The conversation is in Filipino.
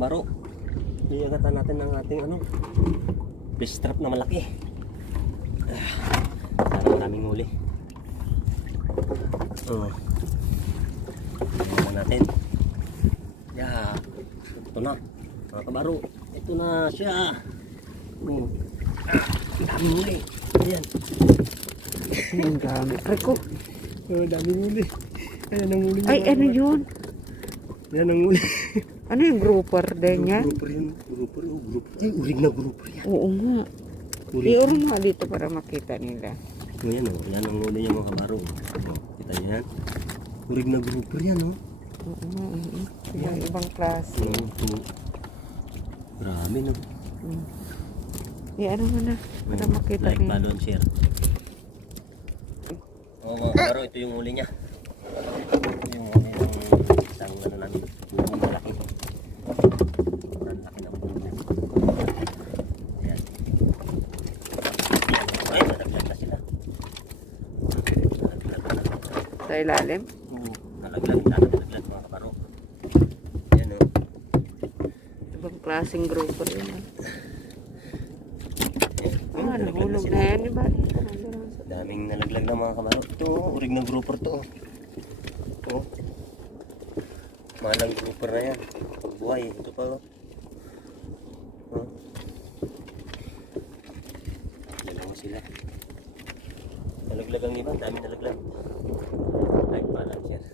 kabaro. Iagatan natin ng ating fish trap na malaki. Sana maraming huli. Tingnan natin. Yeah. Ito na mga kabaro. Ito na siya. Ang daming huli. Ayan. Ang dami. Reko. Daming huli. Ayan ang huli. Ay, ano yun? Yan ang huli. Ano yung grouper din yan? Grouper yun. Grouper. Ay, urig na grouper yan. Oo nga. Iuro nga dito para makita nila. Yan yan ang huli niya mga kabaro. Kita niyo yan. Urig na grouper yan Oo nga. Yung ibang klase. Grabe no. Ano mo na para makita like, nila. follow, and share. Mga kabaro, ito yung huli niya. Yung huli ng isang namin. Yung malaki. Ang laki ng huli niya. Ayan. Ay, nalaglag na sila. Sa ilalim? Nalaglag mga kabaro. Ayan Ibang klaseng grouper yun. Nahulog na yan. Diba? Daming nalaglag na mga kabaro. Ito, urig ng grouper to. Malang grouper na yan. Buhay. Ito pa. Dalawa sila. Nalaglag ang iba. Daming nalaglag. Like balance yan.